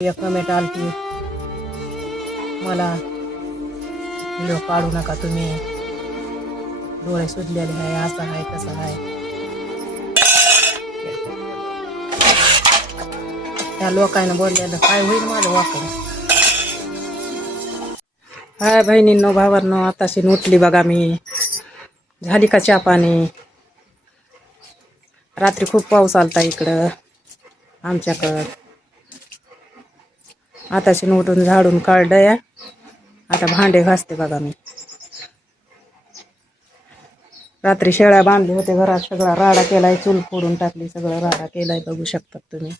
एक कमेंट आलती. मला व्हिडिओ काढू नका तुम्ही. डोळे सुजलेले आहे असं आहे तसं आहे. त्या लोकांना बोललेलं काय होईल माझं वापर हाय बहिणींनो भावांनो आताशी उठली बघा मी. झाली का चहा पाणी? रात्री खूप पाऊस आलता इकडं आमच्याकडं. आताशी उठून झाडून काढलंय. आता भांडे घासते बघा मी. रात्री शेळ्या बांधले होते घरात सगळा राडा केलाय चूल फोडून टाकली सगळं राडा केलाय बघू शकतात तुम्ही.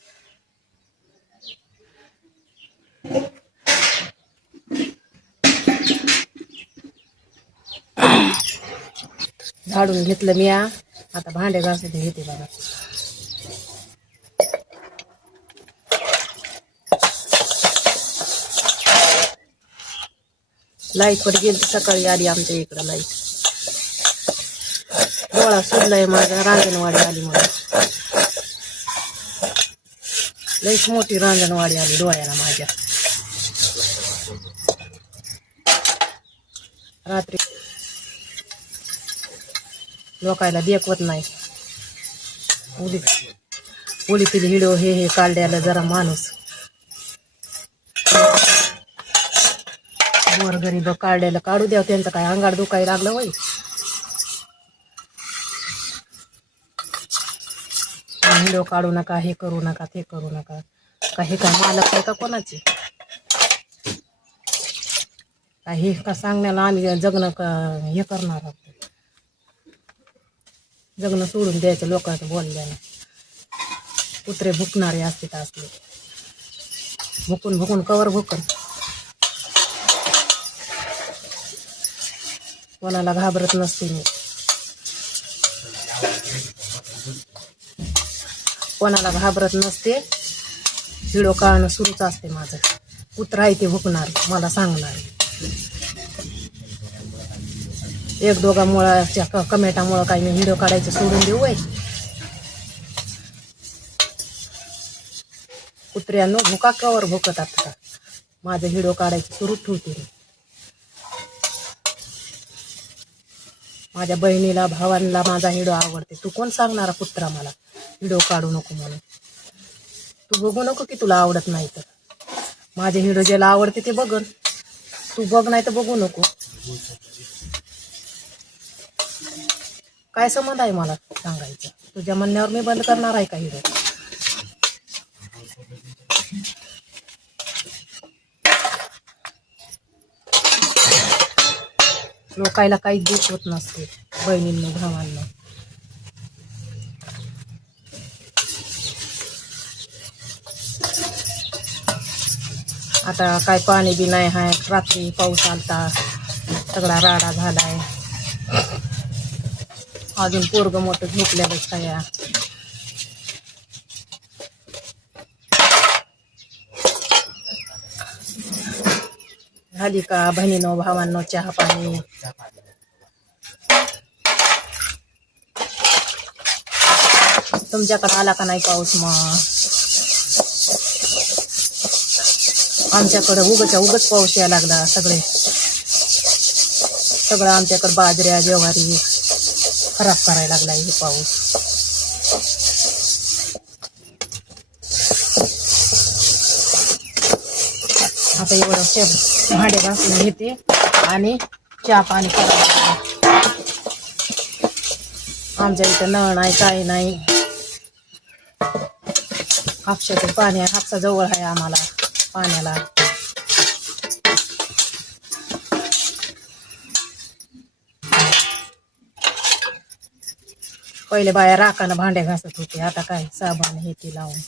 झाडून घेतलं मी आता भांडे घासते घेते बघा. लाइट गेली सकाळी आली आमच्या इकडं लाइट डोळा सुजलाय माझा रांजणवाडी आली मला लईच मोठी रांजणवाडी आली डोळ्याला माझ्या. रात्री लोकायला देखवत नाही. उली उली तिली हिडो हे हे काढल्याला जरा माणूस. वर गरीब काढलेलं काढू द्या त्यांचं काय अंगाड दुखाय लागलं वय. हिडो काढू नका हे करू नका ते करू नका. का हे काय मालक आहे का कोणाचे? का हे का सांगण्याला आम्ही जगणं का हे करणार आहोत. जगणं सोडून द्यायचं लोकांचं बोलल्यानं. कुत्रे भुकणारे असते असले. भुकून भुकून कवर भुकन. कोणाला घाबरत नसते मी. कोणाला घाबरत नसते. हिडो काढणं सुरूच असते माझं. कुत्रा आहे ते भुकणार मला सांगणार. एक दोघामुळं क कमेटामुळं काही मी व्हिडिओ काढायचं सोडून देऊ आहे. कुत्र्यानं भुका कवर भुकतात का माझं व्हिडिओ काढायचं सुरू ठेवते मी माझ्या बहिणीला भावांना माझा हिडो आवडते. तू कोण सांगणारा कुत्रा मला? हिडो काढू नको म्हणून. तू बघू नको की तुला आवडत नाही तर. माझे हिडो ज्याला आवडते ते बघन. तू बघ नाही तर बघू नको. काय संबंध आहे मला सांगायचं? तुझ्या म्हणण्यावर मी बंद करणार आहे का हिडो? लोकायला काही दुःख होत नसते बहिणींना भावांना. आता काय पाणी बी नाही आहे रात्री पाऊस आलता सगळा राडा झालाय. अजून पोरग मोठं झोपलेलंच या झाली का बहिणीनो भावांनो चहा पाणी. तुमच्याकडे आला का नाही पाऊस मग? आमच्याकडे उगच्या उगच पाऊस यायला लागला सगळे. सगळं आमच्याकडे बाजऱ्या ज्वारी खराब करायला लागला हे पाऊस. आता एवढं चे भांडे घासून घेते आणि चहा पाणी करायला आमच्या इथं नळ नाही काही नाही. हापशाचं पाणी आहे हापसा जवळ आहे आम्हाला पाण्याला. पहिले बाया राखानं भांडे घासत होते आता काय साबण हे ते लावून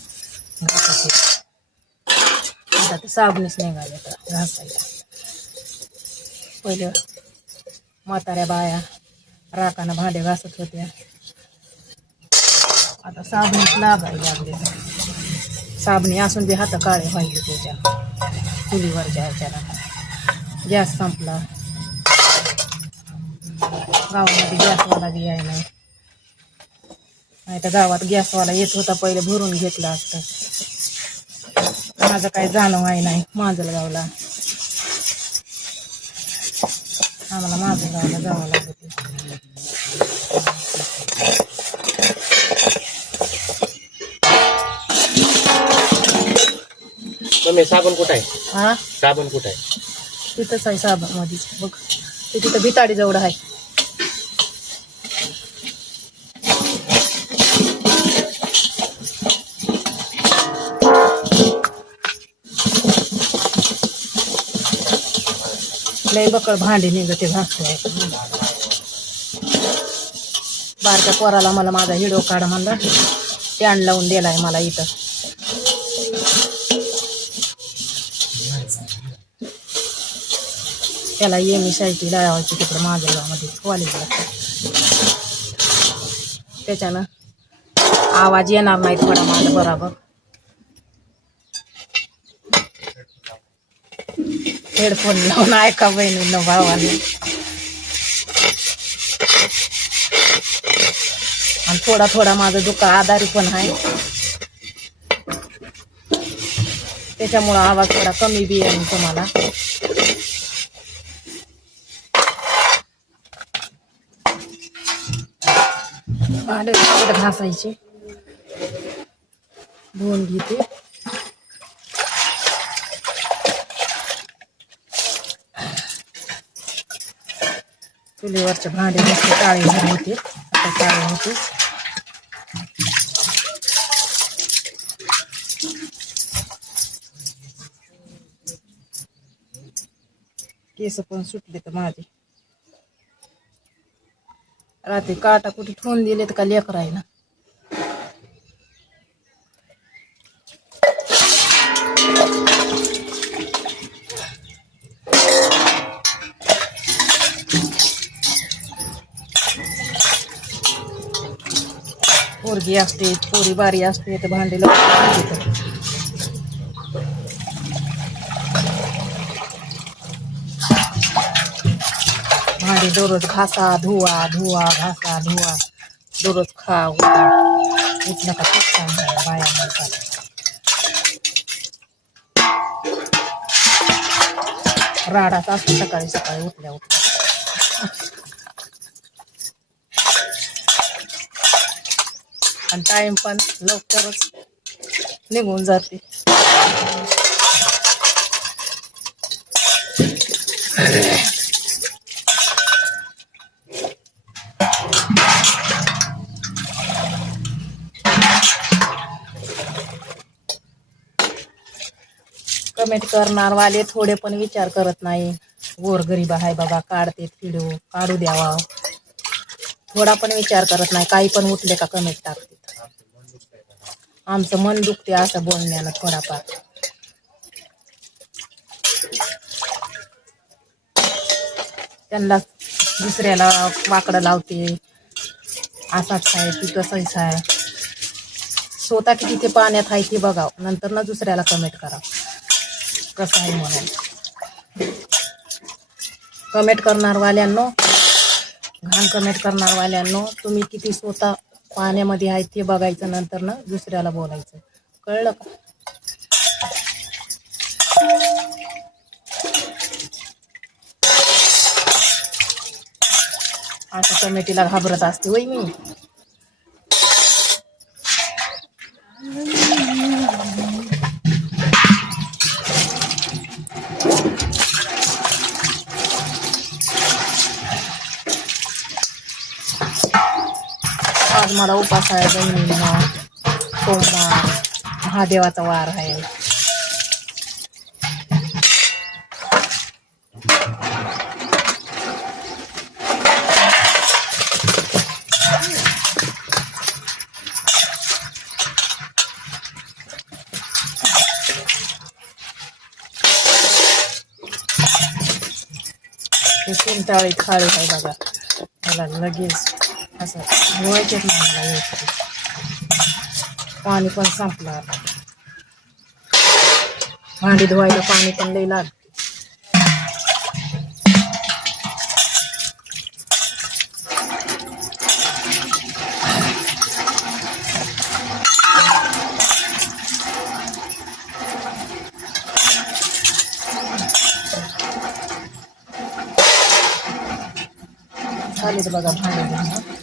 घासत होते. आता ते साबणीच निघाले तर घासायला. पहिलं म्हाताऱ्या बाया राकानं भांडे घासत होत्या. आता साबणीच लागायला लागले. साबणी असून बी हात काळे व्हायचे त्याच्या. चुलीवरच्या ह्याच्याला गॅस संपला. गावामध्ये गॅसवाला बी आहे नाही. नाही तर गावात गॅसवाला येत होता पहिले भरून घेतला असतं. माझं काही जाणं आहे नाही माजलगावला. आम्हाला माजलगावला जावं लागत. मम्मी साबण कुठं आहे? हा? साबण कुठं आहे? तिथंच आहे साबण मध्येच बघ ते तिथं भिताडी जवळ आहे. लय बकळ भांडी निघते घासते. बारक्या पोराला मला माझा हिडो काढ म्हणला. स्टँड लावून दिलाय मला इथं. त्याला ये मी शाळेची लावायची तिकडं माझ्या कॉलेजला त्याच्यानं आवाज येणार नाही थोडा माझा बरोबर. हेडफोन लावून ऐका बहिणीनं भावाने. आणि थोडा थोडा माझं दुःख आधारी पण आहे. त्याच्यामुळं आवाज थोडा कमी बी येईल तुम्हाला. भांडे घासायचे. धुवून घेते. चुलीवरचे भांडे मस्त काळे झाले होते. आता काळे होते. केस पण सुटले तर माझे. रात्री काटा कुठे ठेवून दिलेत का लेकर आहे ना? पोरगी असते पोरी बारी असते तर भांडी लावून भांडी दररोज घासा धुवा धुवा घासा धुवा. दररोज खा उठा. का खूप छान बाया माणसाला राडाच असतो सकाळी सकाळी उठल्या उठल्या. आणि टाइम पण लवकरच निघून जाते. कमेंट करणार वाले थोडे पण विचार करत नाही. गोरगरीब आहे बाबा काढते व्हिडिओ काढू द्यावा. थोडा पण विचार करत नाही. काही पण उठले का कमेंट टाकते आमचं मन दुखते असं बोलण्यानं थोडाफार. त्यांना दुसऱ्याला वाकडं लावते. असाच आहे ती तसंच आहे. स्वतः किती ते पाण्यात आहे ते बघावं. नंतर ना दुसऱ्याला कमेंट करा. कसं आहे म्हणून. कमेंट करणार वाल्यांनो घाण कमेंट करणार वाल्यांनो तुम्ही किती स्वतः पाण्यामध्ये आहे ते बघायचं नंतर ना दुसऱ्याला बोलायचं. कळलं का? आता कमेटीला घाबरत असते वय मी. आज मला उपास आहे बहिणींना सोमवार महादेवाचा वार आहे हे तीन टाळी थाळी आहे बघा मला लगेच असं धुवायचेच नाही मला व्यवस्थित पाणी पण संपलं भांडी धुवायला पाणी पण लई लागत बघा भांडी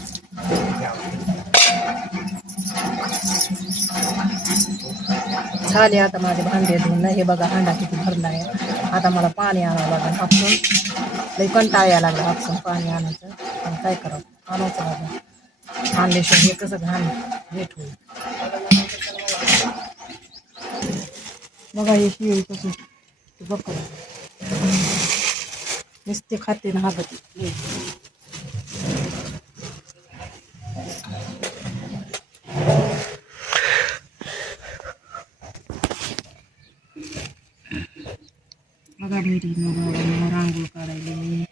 झाले आता माझे भांडे धुणं. हे बघा हांडा किती भरला आहे आता मला पाणी आणावं लागेल हापसून लई कंटाळा यायला लागला हापसून पाणी आणायचं. पण काय करावं? आणायचं लागेल. आणल्याशिवाय हे कसं घाण? भेट होईल. बघा हे शिळी कशी? बघ. नुसते खाते ना हा बघ ढेरी मग रांगोळ काढायला मी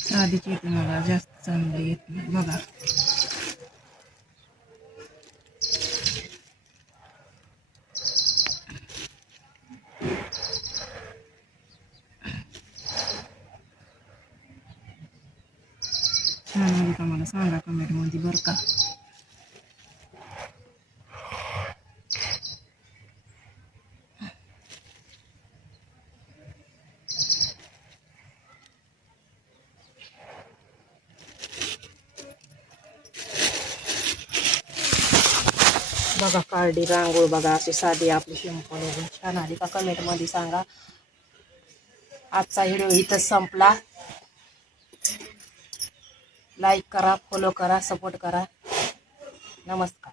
साधीची येते मला जास्त चांगली येत नाही बघा छान आली का मला सांगा कमेंटमध्ये बरं का बघा काळडी रांगोळ बघा अशी साधी आपली सिंपल एकदम छान आली का कमेंटमध्ये सांगा आजचा व्हिडिओ इथंच संपला लाईक करा फॉलो करा सपोर्ट करा. नमस्कार.